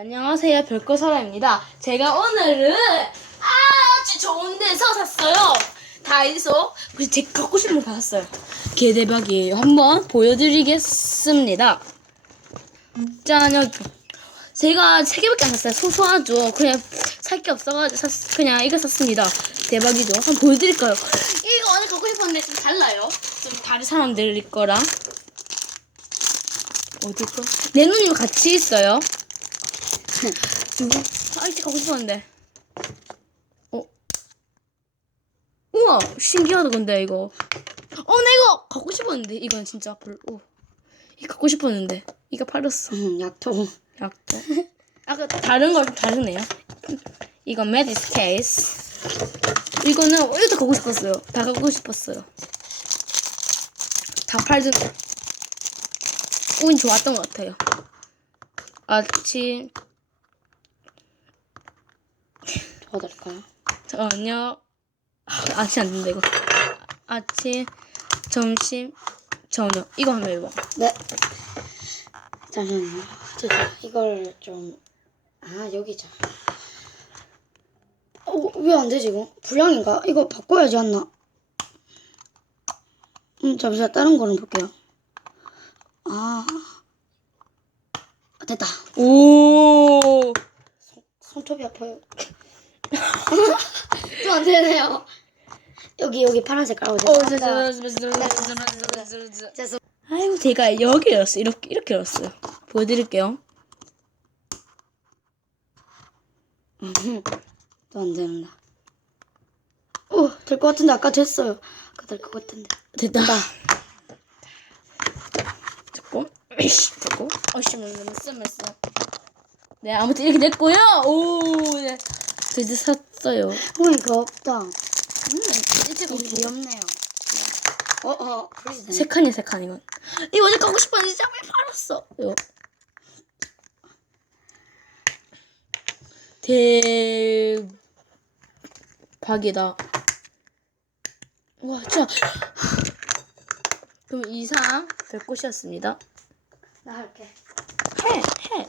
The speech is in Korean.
안녕하세요 별거사라입니다. 제가 오늘은 아주 좋은 데서 샀어요. 다이소 그래서 제가 갖고 싶은 거 받았어요. 개 대박이에요. 한번 보여드리겠습니다. 짠 여기 제가 세 개밖에 안 샀어요. 소소하죠. 그냥 살 게 없어가지고 샀, 그냥 이거 샀습니다. 대박이죠. 한번 보여드릴까요? 이거 오늘 갖고 싶었는데 좀 달라요. 좀 다른 사람들 거랑 어디 거? 내 누님 같이 있어요. 누구? 아, 이제 가고 싶었는데. 어? 우와, 신기하다, 근데, 이거. 어, 나 이거 갖고 싶었는데, 이건 진짜 별로. 이거 갖고 싶었는데, 이거 팔았어. 음, 약통. 약간. 아까 다른 거좀 다르네요. 이건 메디스 케이스. 이거는, 이것도 갖고 싶었어요. 다 갖고 싶었어요. 다 팔던, 운 좋았던 것 같아요. 아침, 잠깐만요. 아, 아침 안 된다, 이거. 아침, 점심, 저녁. 이거 한번 해봐. 네. 잠시만요. 저, 저, 이걸 좀. 아, 여기죠. 어, 왜안 되지, 이거? 불량인가? 이거 바꿔야지 않나? 음, 잠시만, 다른 거는 볼게요. 아. 아, 됐다. 오! 손톱이 아파요. 좀안 되네요. 여기, 여기 파란 색 깔고 어, 죄송합니다. 죄송. 아이고, 제가 여기 열었어요. 이렇게, 이렇게 열었어요. 보여드릴게요. 또 안 된다. 오, 될 것 같은데 아까 됐어요. 아까 될 것 같은데. 됐다. 이씨, 잡고, 어씨, mes어, mes어. 네, 아무튼 이렇게 됐고요. 오, 네. 드디어 샀어요. 어, 이거 없다. 음, 이제 이거 귀엽네요. 어, 어. 세 칸이야, 세 칸, 이건. 이거 어제 갖고 싶었는데 진짜 왜 팔았어? 이거. 대박이다. 와, 진짜. 그럼 이상 별꽃이었습니다. 나 할게. 해, 해.